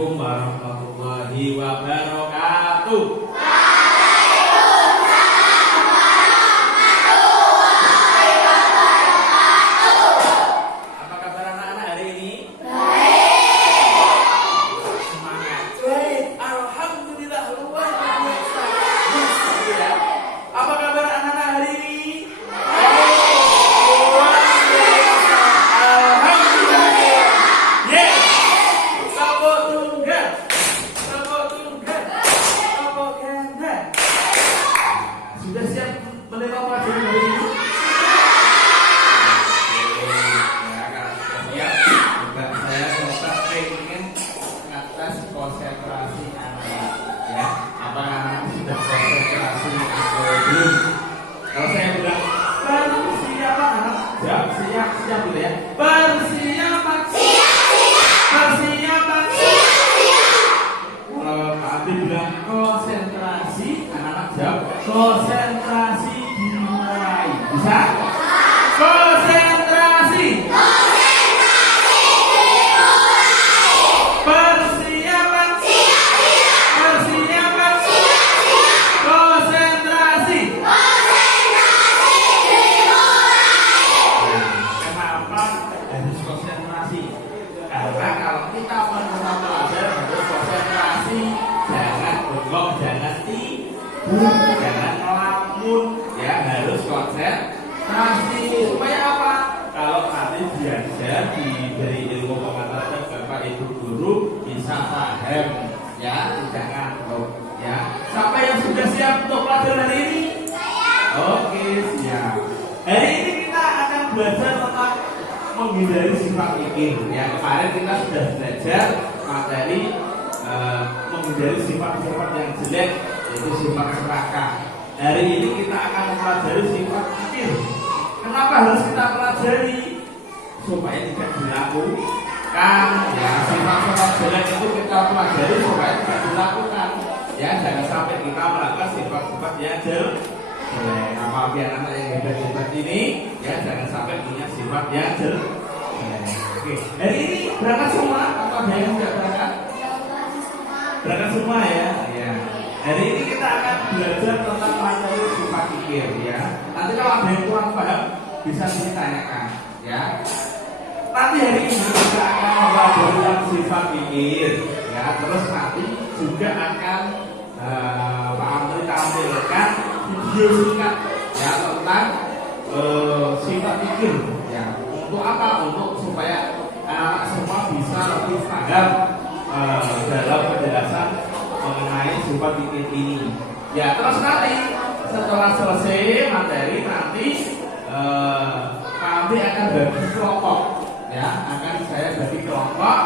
Assalamualaikum warahmatullahi wabarakatuh. Apa kabar anak-anak hari ini? Semangat. Baik, alhamdulillah luar biasa. Ya. Apa kabar anak-anak hari ini? Luar biasa. Alhamdulillah. Yes. Sabo tunggal. Sabo ganda. Sudah siap menerima pelajaran hari ini? Konsentrasi anak, ya. Apa anak sudah konsentrasi atau belum? Kalau saya bilang bersiap anak, siap gitu ya. Bersiap. Kalau nanti bilang konsentrasi, anak-anak jawab konsentrasi dimulai. Bisa? Konsentrasi. Karena kalau kita menerima pelajaran harus konsentrasi, jangan bengok, jangan tidur, jangan ngelamun, ya harus konsentrasi. Supaya apa? Kalau nanti diajar diberi ilmu pengetahuan Bapak Ibu guru bisa paham, ya tidak ngantuk, ya. Siapa yang sudah siap untuk pelajaran hari ini? Oke, siap. Hari ini kita akan belajar tentang menghindari sifat pikir. Ya, kemarin kita sudah belajar materi menghindari sifat-sifat yang jelek, yaitu sifat serakah. Hari ini kita akan mempelajari sifat pikir. Kenapa harus kita pelajari? Supaya tidak dilakukan. Ya, sifat-sifat jelek itu kita pelajari supaya tidak dilakukan. Ya, jangan sampai kita melakukan sifat-sifat yang jelek. Apalagi anak-anak yang hebat-hebat ini, ya jangan sampai punya sifat yang jelek. Oke, hari ini berangkat semua atau ada yang tidak berangkat? Berangkat semua ya. Ya. Hari ini kita akan belajar tentang materi sifat pikir, ya. Nanti kalau ada yang kurang paham bisa ditanyakan, ya. Nanti hari ini kita akan mempelajari sifat pikir, ya. Terus nanti juga akan Pak Amri tampilkan video singkat, ya tentang sifat pikir, ya. Untuk apa? Untuk supaya anak semua bisa lebih paham dalam penjelasan mengenai sifat pikir ini. Ya, terus nanti setelah selesai materi nanti Pak Amri akan bagi kelompok, ya. Akan saya bagi kelompok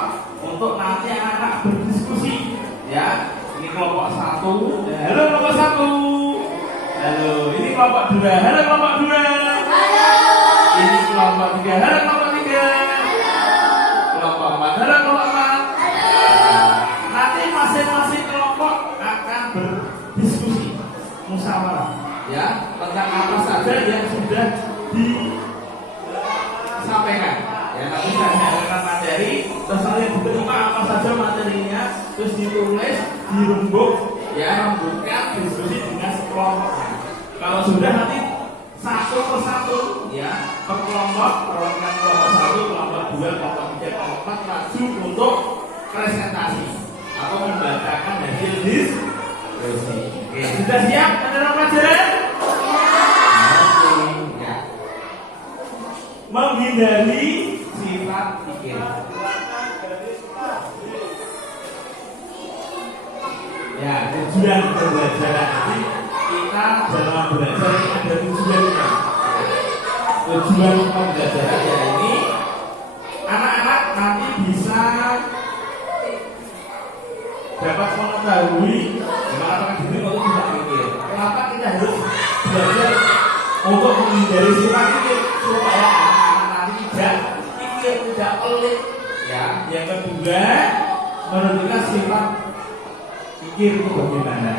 untuk nanti anak-anak berdiskusi, ya. Ini kelompok 1. Halo kelompok 1. Halo, ini kelompok 2. Halo kelompok 2. Halo. Ini kelompok 3. Halo kelompok 3. Halo. Kelompok 4. Halo kelompok 4. Halo. Nanti masing-masing kelompok akan berdiskusi, musyawarah, ya, tentang apa saja yang sudah disampaikan. Ya, nanti saya sampaikan materi, terus kalian diterima apa saja materinya, terus ditulis, dirembuk, ya, rembukkan diskusi dengan sekelompoknya. Kalau sudah nanti satu persatu, ya, per kelompok, perwakilan kelompok 1, kelompok 2, kelompok 3, kelompok 4 maju untuk presentasi atau membacakan hasil diskusi. Oke, sudah siap menerima pelajaran? Ya. Menghindari sifat pikir. Ya, tujuan pembelajaran ini kita dalam belajar ini ada tujuannya. Tujuan pembelajaran ya ini anak-anak nanti bisa dapat mengetahui bagaimana diri kalau tidak pikir. Kenapa kita harus belajar untuk menghindari sifat pikir supaya anak-anak nanti tidak pikir, tidak pelit. Ya, yang kedua menentukan sifat pikir itu bagaimana.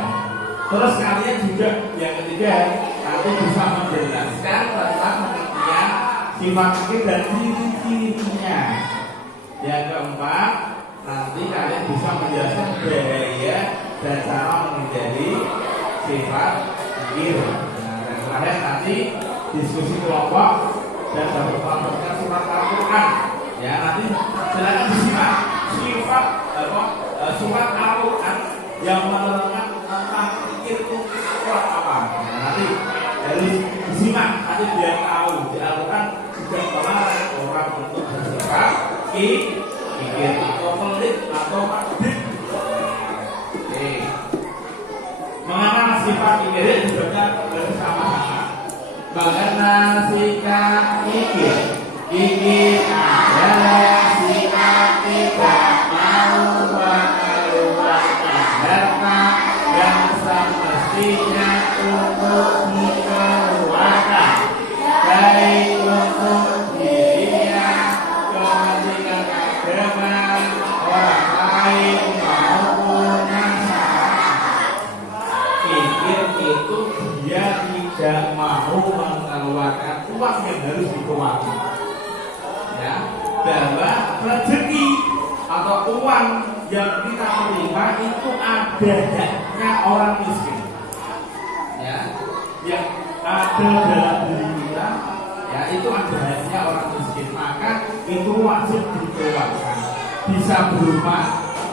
Terus kalian juga yang ketiga nanti bisa menjelaskan tentang pengertian sifat pikir dan ciri-cirinya. Yang keempat nanti kalian bisa menjelaskan gaya dan cara menjadi sifat zikir. Nah, dan terakhir nanti diskusi kelompok dan dapat melaporkan surat Al-Quran. Ya, nanti silakan disimak sifat surat Al-Quran yang menerangkan tentang zikir itu surat apa. Nah, nanti harus disimak, nanti biar tahu di Al-Quran juga melarang orang untuk bersifat zikir atau pelit atau makdir. Oke. Mengenal sifat zikir dibaca bersama-sama. Mengenal sikap zikir, zikir adalah sikap tidak mau mengeluarkan harta yang semestinya untuk dikeluarkan, baik untuk dirinya, kepentingan agama, orang lain maupun masyarakat. Zikir itu dia tidak mau mengeluarkan uang yang harus dikeluarkan. Ya, bahwa rezeki atau uang yang kita terima itu adanya orang miskin. Ya, yang ada dalam diri kita, ya itu adanya orang miskin. Maka itu wajib dikeluarkan. Bisa berupa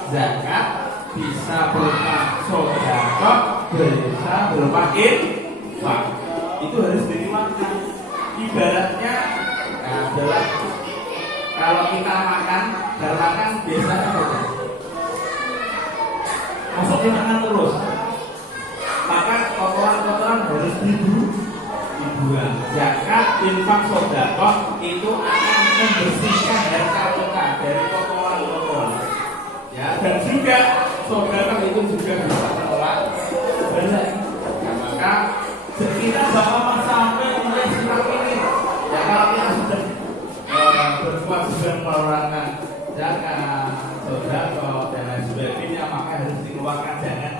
zakat, bisa berupa sedekah, bisa berupa infak. Itu harus dikeluarkan. Ibaratnya adalah kalau kita makan biasanya apa? Maksudnya makan terus. Maka kotoran-kotoran harus dibuang. Zakat, infak, sedekah itu akan membersihkan harta kita dari kotoran-kotoran. Ya, dan juga sedekah itu juga bisa menolak bala. Ya, maka kita bakal sampai mulai sifat ini. Ya, kalau kita sudah berbuat sudah melarang zakat, sedekah dan lain sebagainya, maka harus dikeluarkan, jangan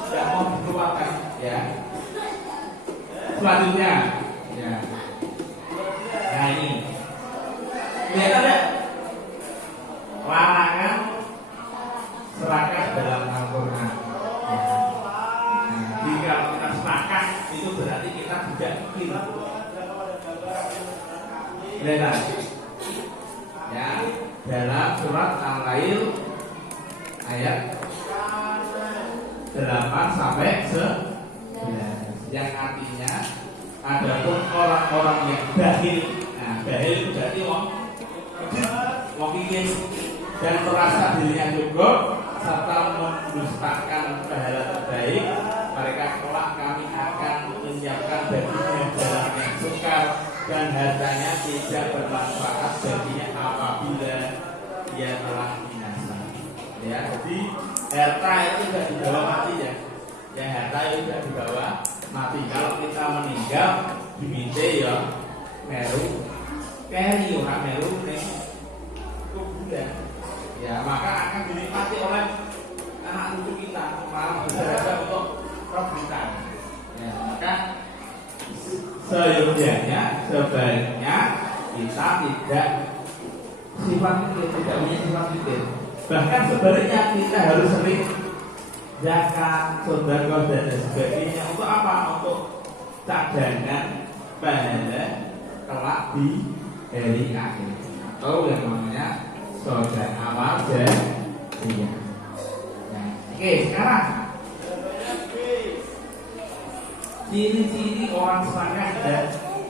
tidak mau dikeluarkan. Ya. Selanjutnya, ya. Nah ini, lihat ada larangan serakah dalam Al-Quran. Ya. Nah, jika kita serakah itu berarti kita tidak kira. Lihat, ya, dalam surat Al-Lail ayat 8 sampai 11 yang artinya adapun orang-orang yang bahil. Nah, bahil itu berarti wong kikis dan merasa dirinya cukup serta mendustakan pahala terbaik, mereka kelak kami akan menyiapkan baginya jalan yang sukar dan hartanya tidak bermanfaat baginya apabila dia telah binasa. Ya, jadi harta itu tidak dibawa mati ya. Ya, harta itu tidak dibawa mati. Kalau kita meninggal diminta ya meru keri orang meru nih kuburan. Ya, maka akan dinikmati oleh anak cucu kita, malah berharga untuk roh kita. Ya, maka sebaiknya kita tidak sifat itu, tidak punya sifat itu. Bahkan sebenarnya kita harus sering zakat, sedekah dan sebagainya. Untuk apa? Untuk cadangan pahala kelak di hari akhir. Atau yang namanya sedekah amal jariah. Oke, sekarang ciri-ciri orang serakah dan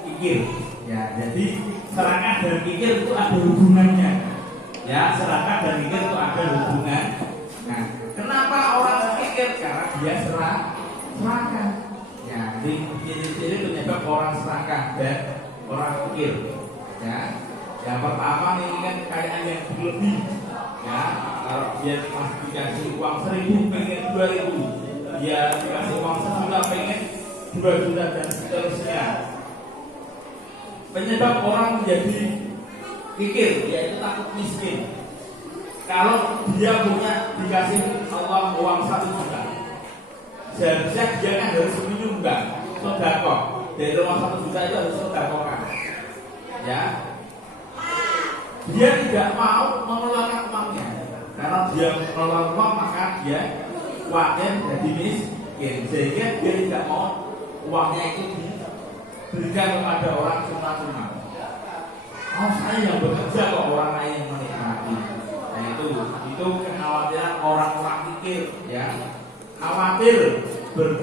kikir. Ya, jadi serakah dan kikir itu ada hubungannya. Ya, serakah dan kikir itu ada hubungan. Nah, kenapa orang kikir? Karena dia serakah. Ya, jadi ciri-ciri penyebab orang serakah dan orang kikir. Ya, yang pertama ini kan kekayaan yang berlebih. Ya, kalau dia masih dikasih uang 1.000 pengen 2.000, dia dikasih uang 1 juta pengen 2 juta dan seterusnya. Penyebab orang menjadi kikir yaitu takut miskin. Kalau dia punya dikasih Allah uang 1 juta, seharusnya dia kan harus menyumbang sedekah. Dari rumah 1 juta itu harus sedekah. Ya, dia tidak mau mengeluarkan uangnya. Karena dia mengeluarkan uang maka dia khawatir jadi miskin, sehingga dia tidak mau uangnya itu diberikan kepada orang cuma-cuma. Oh, saya yang bekerja kok orang lain yang menikmati. Nah itu kekhawatiran orang-orang pikir, ya, khawatir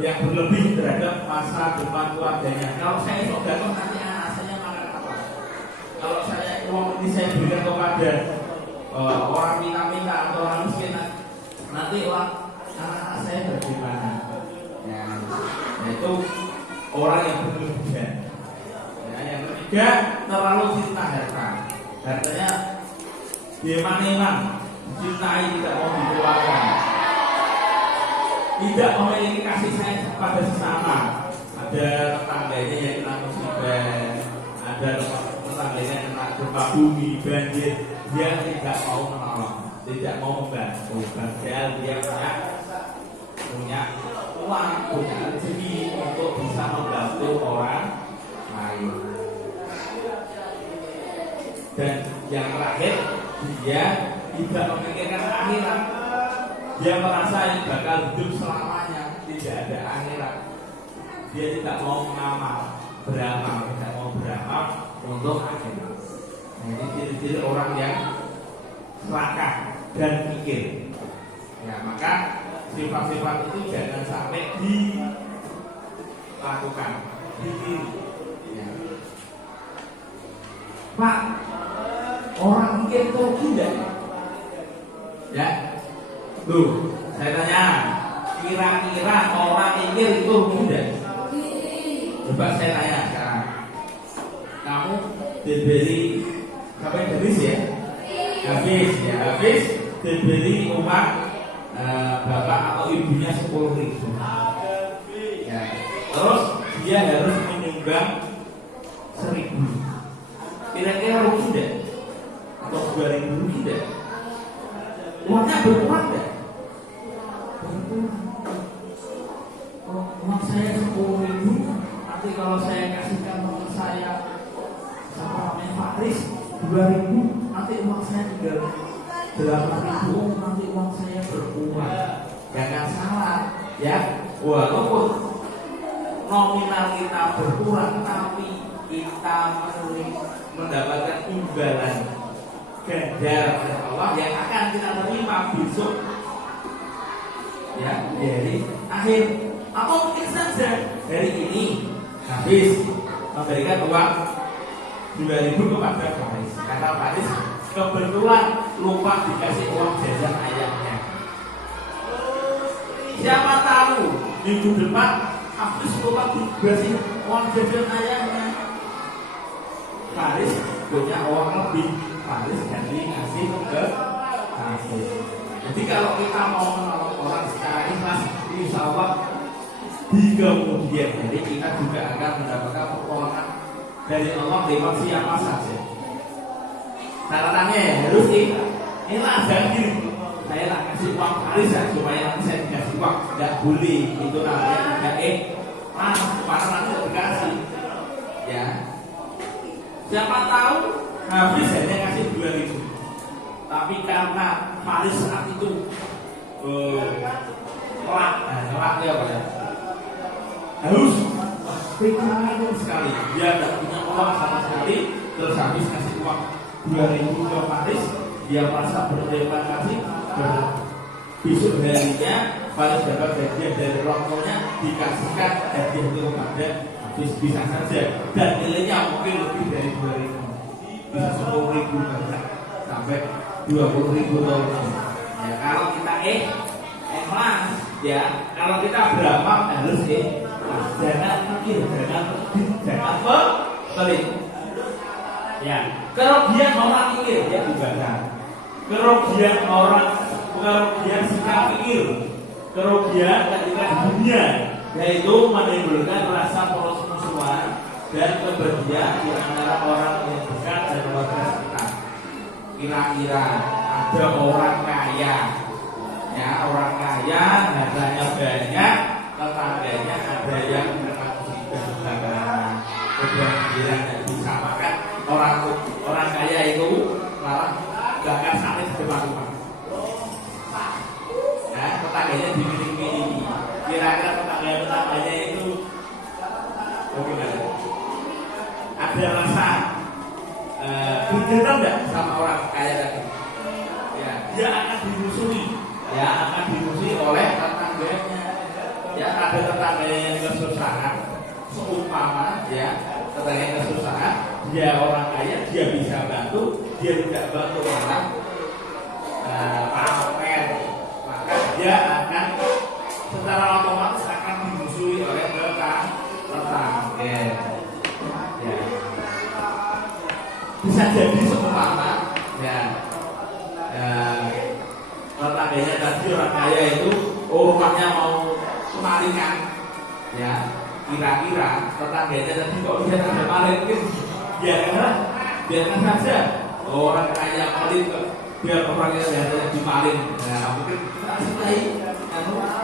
yang berlebih terhadap masa depan keluarganya. Kalau saya sodakoh nanti anak saya makan apa? Kalau saya uang ini saya berikan kepada orang minta-minta atau orang miskin, nanti anak-anak saya bagaimana? Ya, itu orang yang berlebihan. Ya, yang ketiga, terlalu cinta harta. Hartanya diman-iman, cintai tidak mau dikeluarkan, tidak memiliki kasih sayang kepada sesama. Ada tetangganya yang kena musibah, ada tetangganya yang kena gempa bumi, banjir, dia tidak mau menolong, tidak mau membantu. Padahal dia punya uang, punya rezeki untuk bisa membantu orang lain. Dan yang terakhir, dia tidak memikirkan akhirat. Dia merasa yang bakal hidup selamanya, tidak ada akhirat. Dia tidak mau beramal, tidak mau beramal untuk akhirat. Nah, ini ciri-ciri orang yang serakah dan mikir. Ya, maka sifat-sifat itu jangan sampai dilakukan, ditiru. Ya. Pak, orang mikir itu tidak? Ya, tuh, saya tanya, kira-kira orang mikir itu tidak? Coba saya tanya sekarang, kamu diberi sampai habis ya? Habis diberi uang bapak atau ibunya 10.000. Ya, terus dia harus menyumbang 1.000. Kira-kira rugi tidak? Atau 2.000 rugi tidak? Uangnya berkurang tidak? Oh, uang saya 10.000. Nanti kalau saya kasihkan teman saya sama namanya Faris 2.000, nanti uang saya tinggal 8.000. Nanti uang saya berkurang. Jangan salah, ya. Walaupun nominal kita berkurang, tapi kita mendapatkan imbalan ganjaran dari Allah yang akan kita terima besok, ya, dari akhir. Atau mungkin saja dari ini habis memberikan uang 2.000 kepada Faris. Kata Faris, kebetulan lupa dikasih uang jajan ayamnya. Siapa tahu minggu depan habis lupa dikasih uang jajan ayamnya. Faris punya uang lebih, Faris ganti ngasih ke Faris. Jadi kalau kita mau menolong orang secara ikhlas, insya Allah di kemudian hari kita juga akan mendapatkan pertolongan dari Allah lewat siapa saja. Catatannya harus ikhlas, jangan gini, saya nak kasih uang Faris ya, supaya nanti saya dikasih uang. Tidak boleh, itu namanya tidak mana nanti tidak dikasih, ya. Siapa tahu habis hanya kasih 2.000, tapi karena Faris saat itu kelaknya apa ya, harus pengen sekali, dia tidak punya uang sama sekali, terus habis kasih uang 2.000 ke Faris, dia merasa berterima kasih. Besok harinya Faris dapat hadiah dari orang tuanya, dikasihkan hadiah itu kepada Faris, bisa saja, dan nilainya mungkin lebih dari 2.000, bisa 10.000 banyak sampai 20.000 tahun. Ya, kalau kita ikhlas, ya, kalau kita beramal harus jangan mikir, jangan pelit. Ya, kerugian orang mikir dia ibadah. Kerugian sikap pikir, kerugian ketika dunia, yaitu menimbulkan rasa permusuhan dan kebencian di antara orang yang dekat dan keluarga sekitar. Kira-kira ada orang kaya, ya, orang kaya hartanya banyak, tetangganya ada yang kena musibah kebakaran, kebanjiran, dan bisa makan orang kaya itu malah bahkan sampai di depan rumah. Nah, tetangganya dimiliki. Kira-kira tetangganya itu bagaimana? Ada rasa bergerak enggak sama orang kaya tadi? Ya, dia akan dimusuhi. Ya, akan dimusuhi oleh tetangganya. Ya, ada tetangganya yang kesusahan, seumpama ya, tetangganya kesusahan, dia orang kaya, dia bisa bantu, dia tidak bantu orang pamer, maka dia akan secara otomatis akan dimusuhi oleh tetangga. Ya. Bisa jadi seumpama ya, tetangganya tadi orang kaya itu rumahnya mau kemalingan, ya kira-kira tetangganya tadi kok dia ada maling, biarkan saja orang kaya maling, biar orang yang dimaling. Nah, mungkin setelah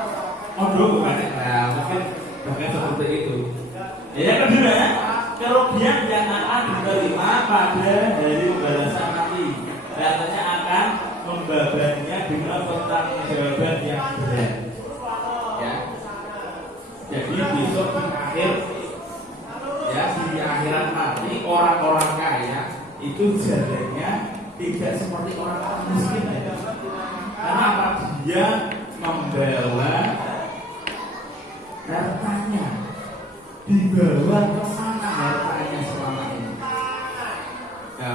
mondok bukan? Nah, mungkin bahkan seperti itu. Yang kedua, kerugian yang akan diterima pada hari pembalasan nanti, katanya akan membebaninya dengan pertanggungjawaban yang berat. Ya, jadi besok di akhir, ya di akhirat nanti orang-orang kaya itu jalannya tidak seperti orang-orang miskin ya. Karena apa? Dia membawa hartanya, dibawa ke mana hartanya selama ini? Ya,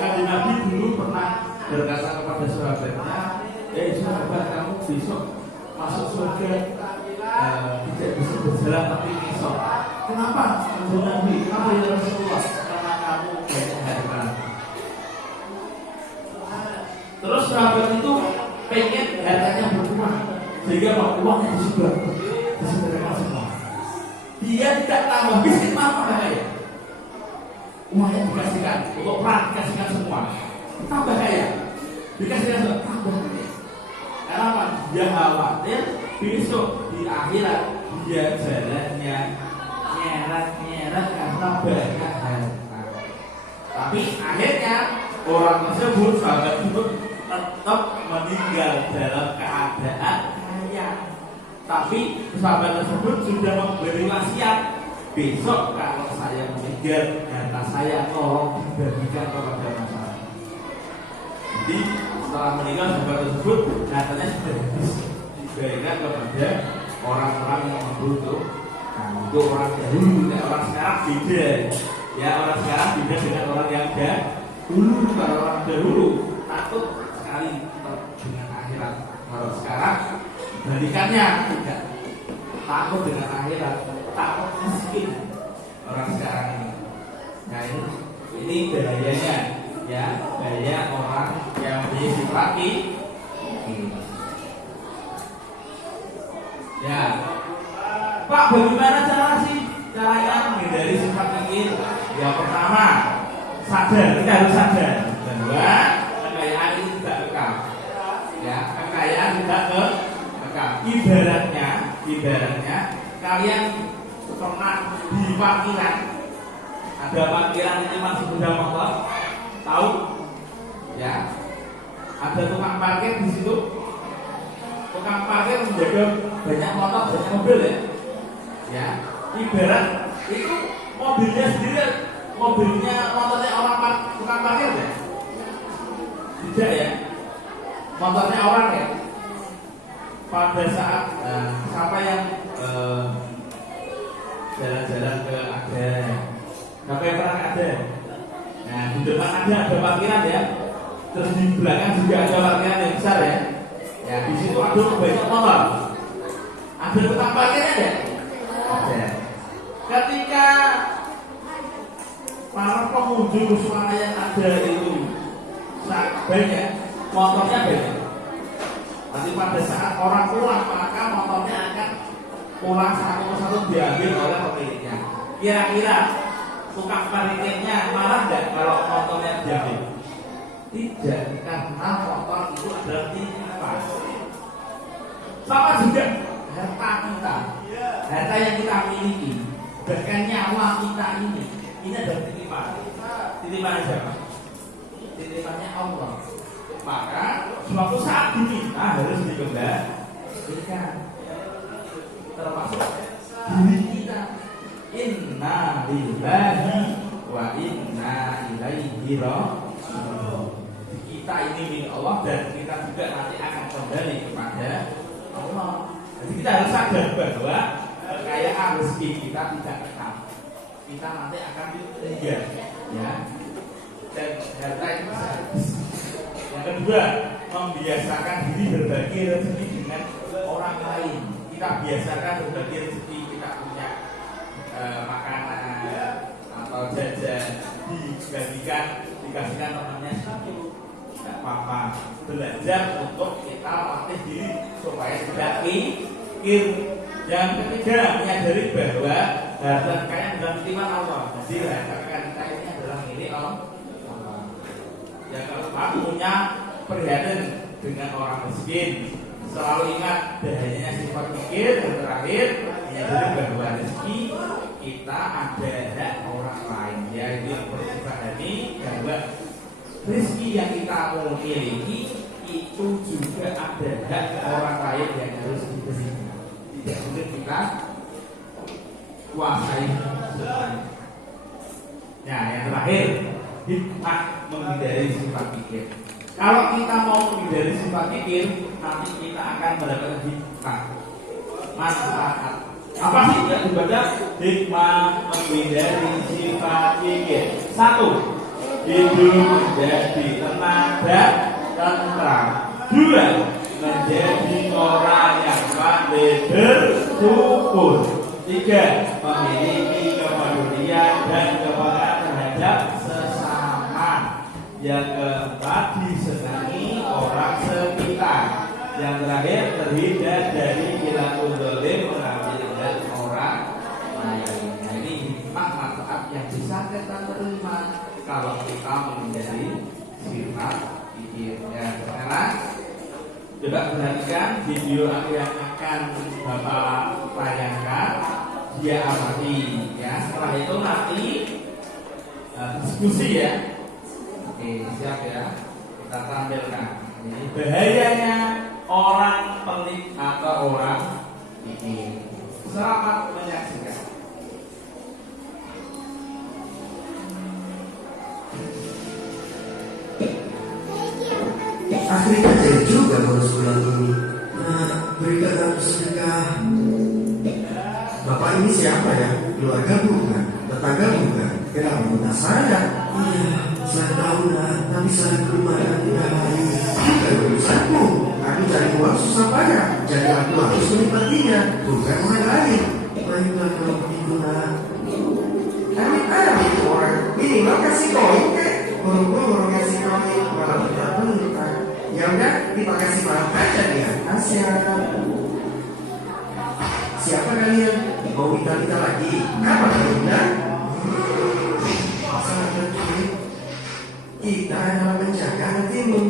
Kanjeng Nabi dulu pernah berkata kepada sahabatnya, sahabat kamu besok masuk surga tidak bisa berjalan tapi besok. Kenapa? Kanjeng Nabi, kenapa ya Rasulullah? Karena kamu banyak harta. Terus sahabat itu pengen hartanya berkurang, sehingga uangnya disederhanakan semua. Dia tidak tambah miskin, apa kaya? Uangnya dikasihkan untuk perang, dikasihkan semua. Tambah kaya, dikasihkan semua, tambah kaya. Kenapa? Dia khawatir besok di akhirat dia jalannya nyeret karena banyak harta. Tapi akhirnya orang tersebut, sahabat tersebut tetap meninggal dalam keadaan kaya. Tapi sahabat tersebut sudah memberi wasiat, besok kalau saya meninggal, harta saya tolong dibagikan kepada masyarakat. Jadi setelah meninggal sahabat tersebut, hartanya sudah habis diberikan kepada orang-orang yang membutuhkan. Nah, untuk orang dahulu, orang sekarang beda. Ya, orang sekarang beda dengan orang yang dahulu. Kalau orang dahulu takut sekali dengan akhirat. Kalau sekarang balikannya, tidak takut dengan akhirat, takut miskin orang sekarang ini. Nah, ini bahayanya, ya, bahaya orang yang sifat ini. Ya, Pak, bagaimana caranya menghindari sifat mikir? Yang pertama, sadar, kita harus sadar bahwa kekayaan itu tidak kekal. Ya, kekayaan tidak kekal. Ibaratnya kalian pernah di parkiran, ada parkiran itu masih sepeda motor, tahu? Ya, ada tukang parkir di situ. Tukang parkir menjaga banyak motor, banyak mobil ya. Ya, ibarat itu mobilnya sendiri, motornya orang tukang parkir ya. Tidak ya, motornya orang ya. Pada saat siapa yang jalan-jalan ke Aden, sampai pernah Aden. Nah, di depan ada parkiran ya. Terus di belakang juga ada parkiran yang besar ya. Ya, di situ ada banyak motor. Ada tukang parkirnya ya? Ada. Ketika para pengunjung suara yang ada itu banyak, motornya banyak. Nanti pada saat orang pulang, maka motornya akan pulang satu-satu diambil oleh pemiliknya. Kira-kira tukang parkirnya marah nggak kalau motornya diambil? Tidak, karena motor itu adalah titipan. Sama juga harta kita, harta yang kita miliki, bahkan nyawa kita ini adalah titipan. Titipan siapa? titipannya Allah. Maka suatu saat diminta harus dikembalikan, termasuk diri kita. Inna lillahi wa inna ilaihi raji'un. Kita ini milik Allah dan kita juga nanti akan kembali kepada Allah. Jadi kita harus sadar bahwa kekayaan rezeki kita tidak kekal. Kita nanti akan ditinggal, ya. Dan harta itu bisa habis. Yang kedua, membiasakan diri berbagi rezeki dengan orang lain. Kita biasakan berbagi rezeki. Kita punya makanan atau jajan dibagikan, dikasihkan temannya satu, tidak apa-apa. Belajar untuk kita latih diri supaya tidak pikir. Yang ketiga, menyadari bahwa harta kekayaan adalah titipan Allah. Jadi harta kekayaan kita ini adalah milik Allah. Yang keempat, punya prihatin dengan orang miskin. Selalu ingat bahayanya sifat pikir. Yang terakhir, menyadari bahwa rezeki kita ada hak orang lain. Yaitu yang perlu kita pahami bahwa rezeki yang kita miliki itu juga ada hak orang lain yang harus diberikan. Tidak boleh kita kuasai semuanya. Nah, yang terakhir, hikmah menghindari sifat pikir. Kalau kita mau menghindari sifat pikir, nanti kita akan mendapatkan hikmah, manfaat. Apa sih yang dibaca? Hikmah menghindari sifat pikir. Satu, hidup menjadi tenang dan tentram. Dua, menjadi orang yang pandai bersyukur. Tiga, memiliki kepedulian dan kebanggaan terhadap sesama. Yang keempat, disenangi orang sekitar. Yang terakhir, terhindar dari perilaku zalim mengambil hak orang lain. Nah, ini hikmah manfaat yang bisa kita terima kalau kita menjadi sifat pikir. Ya, sekarang coba perhatikan video yang akan Bapak tayangkan, dia amati, ya. Setelah itu nanti diskusi, ya. Oke, siap ya. Kita tampilkan. Ini bahayanya orang pelit atau orang pikir. Selamat menyaksikan. Akhirnya jadi juga bonus bulan ini. Berikan aku sedekah. Bapak ini siapa ya? Keluarga bukan, tetangga bukan. Kenapa minta saya? Iya, saya tahu lah. Tapi saya kemana tidak lain. Bukan urusanku. Aku cari uang susah payah. Jadi aku harus menikmatinya, bukan orang lain. Baiklah kalau begitu lah. Kami ada itu orang. Minimal kasih koin kek. Orang kasih koin, malah tidak menentukan. Ya udah, kita kasih maaf aja di atasnya. Siapa kalian? Mau minta lagi? Apa kalian? Sangat penting. Kita adalah menjaga hatimu.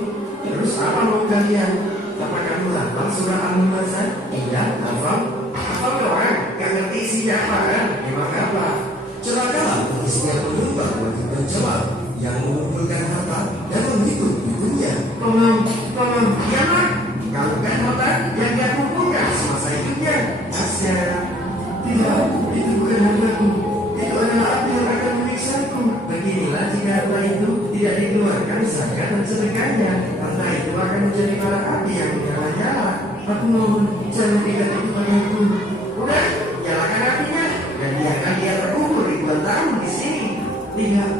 Terus apa mau kalian? Apa kamu hafal surah Al-Mazan? Tidak, hafal. Hafal doang, gak ngerti isinya apaan. Memang apa? Celakalah isinya penumpang bagi penjawab yang mengumpulkan harta dan menghitung dunia. Tolong, ya mak. Kalau kan harta yang dia kumpulkan semasa hidupnya, asya. Tidak, itu bukan hartaku. Itu adalah api yang akan menyiksaku. Beginilah jika harta itu tidak dikeluarkan zakat dan sedekahnya, harta itu akan menjadi bara api yang menyala-nyala. Aku mohon jangan tinggal itu padaku. Udah, nyalakan apinya dan biarkan dia terkubur ribuan tahun di sini. Tidak.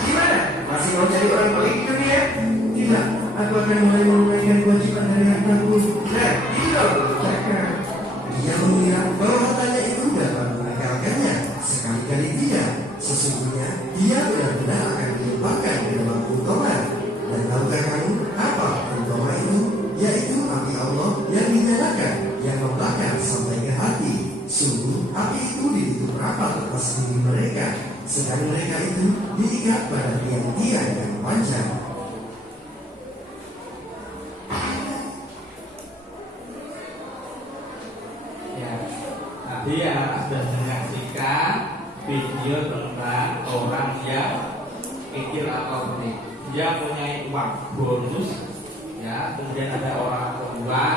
Gimana? Masih mau jadi orang pelit itu dia? Tidak, aku akan mulai menunaikan kewajiban dari hartaku. Nah, itu dong, cakap. Dia mengira bahwa hartanya itu dapat mengagalkannya. Sekali-kali tidak. Sesungguhnya dia benar-benar akan dilemparkan ke dalam kuntongan. Dan tahukah kamu apa kuntongan itu? Yaitu api Allah yang dinyalakan, yang membakar sampai ke hati. Sungguh api itu ditutup rapat atas diri mereka, sedang mereka itu diikat pada tiang-tiang yang panjang. Ya, tadi anak sudah menyaksikan video tentang orang yang pikir atau penik. Dia punya uang bonus, ya. Kemudian ada orang tua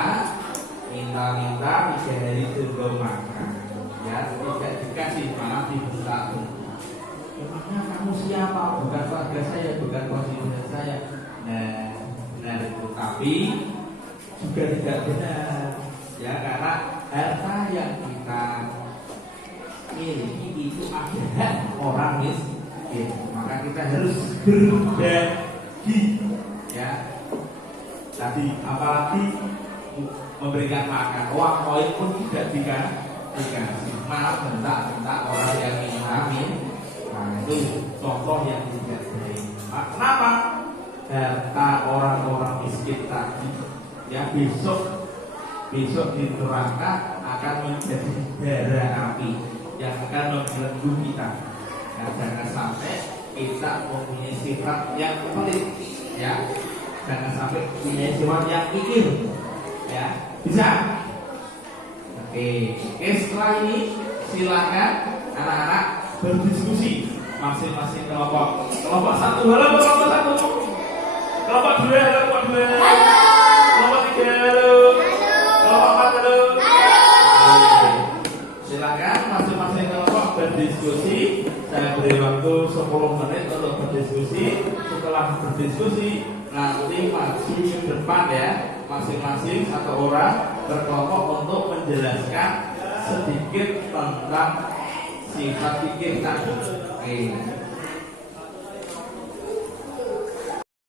minta 3 hari sebelum makan, ya. Tidak dikasih, malah diminta. Emangnya kamu siapa? Bukan keluarga saya, bukan konstituen saya. Nah, benar itu. Tapi juga tidak benar, ya, karena harta yang kita miliki itu adalah orang miskin, maka kita harus berbagi, ya. Tadi apalagi memberikan makan, uang koin pun tidak dikasih, malah bentak orang yang minta. Nah, itu contoh yang tidak baik. Kenapa? Harta orang-orang miskin tadi, ya, besok di neraka akan menjadi bara api yang akan membelenggu kita. Nah, jangan sampai kita mempunyai sifat yang pelit, ya. Jangan sampai punya sifat yang pikir, ya. Bisa? Oke, setelah ini silakan anak-anak berdiskusi masing-masing kelompok. Kelompok 1, halo kelompok 1. Kelompok 2, halo kelompok 2. Kelompok 3, halo. Kelompok 4, halo. Silakan masing-masing kelompok berdiskusi. Saya beri waktu 10 menit untuk berdiskusi. Setelah berdiskusi, nanti maju ke depan, ya. Masing-masing satu orang berkelompok untuk menjelaskan sedikit tentang sifat pikir tadi.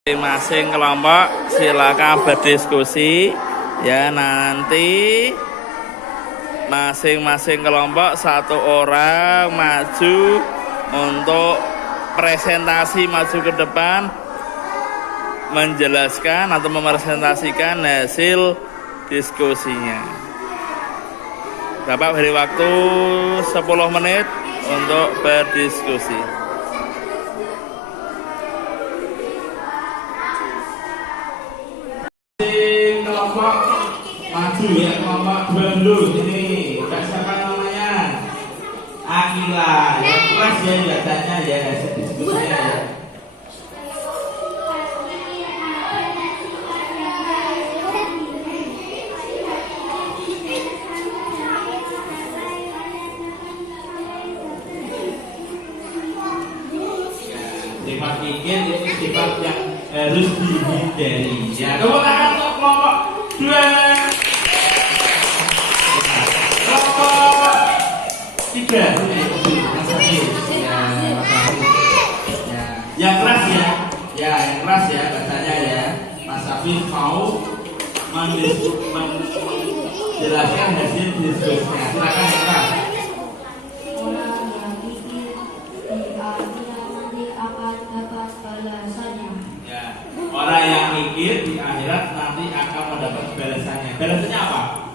Masing-masing kelompok silakan berdiskusi, ya. Nanti masing-masing kelompok satu orang maju untuk presentasi, maju ke depan menjelaskan atau mepresentasikan hasil diskusinya. Bapak beri waktu 10 menit untuk berdiskusi. Kelompok maju, ya, kelompok 2 dulu. Ini siapa namanya? Akila. Yang kelas, ya, datanya, ya, hasil diskusinya, ya. Sifat pikir itu sifat yang harus dihindari, ya. Tepuk tangan untuk kelompok 2. Kelompok 3, ya, yang keras, ya, yang keras, ya, katanya, ya. Mas Afif mau menjelaskan hasil diskusinya. Silakan, yang keras. Orang yang mikir di akhirat nanti akan mendapat balasannya. Balasannya apa?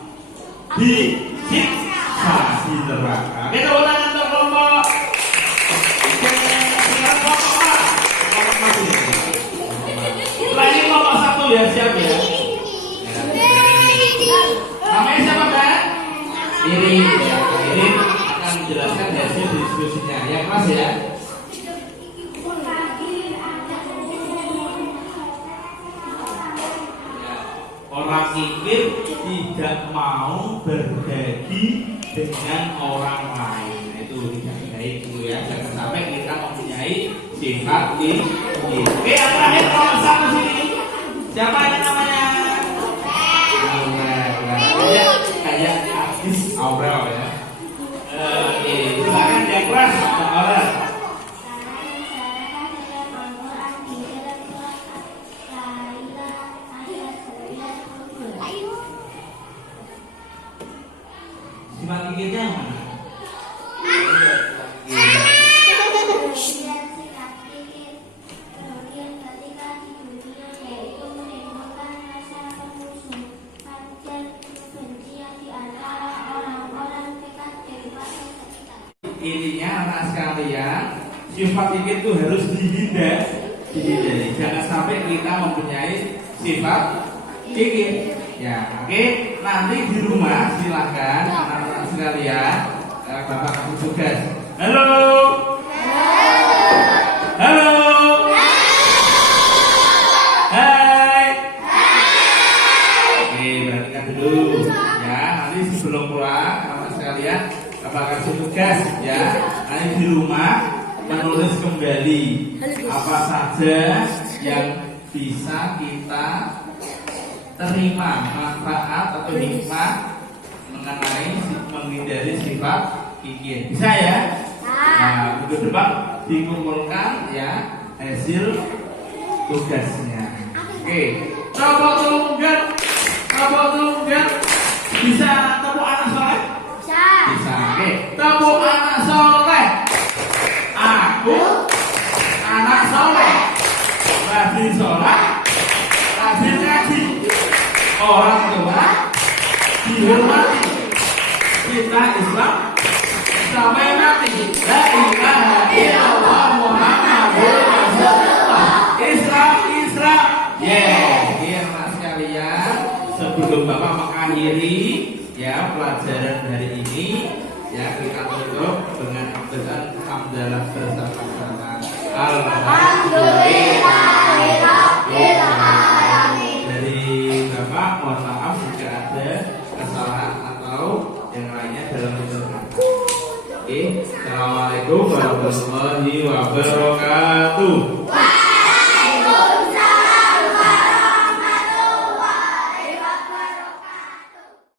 Disiksa di neraka. Kita ulang untuk kelompok. Setelah ini kelompok 1, ya, siap, ya. Namanya siapa, Mbak? Irin, ya. Irin akan menjelaskan hasil diskusinya. Yang keras, ya. Orang pikir tidak mau berbagi dengan orang lain. Itu tidak baik, dulu, ya. Jangan sampai kita mempunyai sifat ini. Oke, yang terakhir kelompok 1 sini. Siapa yang namanya? Aurel. Kayak artis Aurel, ya. Oke, silakan yang keras, Aurel. Sifat pikirnya mana? Intinya anak sekalian, sifat pikir itu harus dihindari. Jangan sampai kita mempunyai sifat pikir. Ya, oke. Nanti di rumah silahkan anak-anak sekalian, bapak kasih tugas Halo. Halo. Hai. Oke, perhatikan dulu ya. Nanti sebelum pulang, anak sekalian, Bapak kasih tugas ya. Nanti di rumah menulis kembali apa saja yang bisa kita terima manfaat atau hikmah mengenai menghindari sifat kikir. Bisa ya? Nah, minggu depan dikumpulkan ya hasil tugasnya. Oke, coba tunggal, bisa tepuk anak soleh? Bisa. Oke, tepuk anak soleh. Aku anak soleh, rajin sholat, rajin ngaji, orang tua dihormati, kita Islam sampai mati. La ilaha illallah Muhammadur Rasulullah. Islam. Ya, mas sekalian, sebelum Bapak mengakhiri ya pelajaran hari ini, ya kita tutup dengan bacaan hamdalah bersama-sama. Alhamdulillahirabbil alamin. Dari Bapak mohon maaf jika ada kesalahan atau yang lainnya dalam tutupan. Oke, assalamualaikum warahmatullahi wabarakatuh.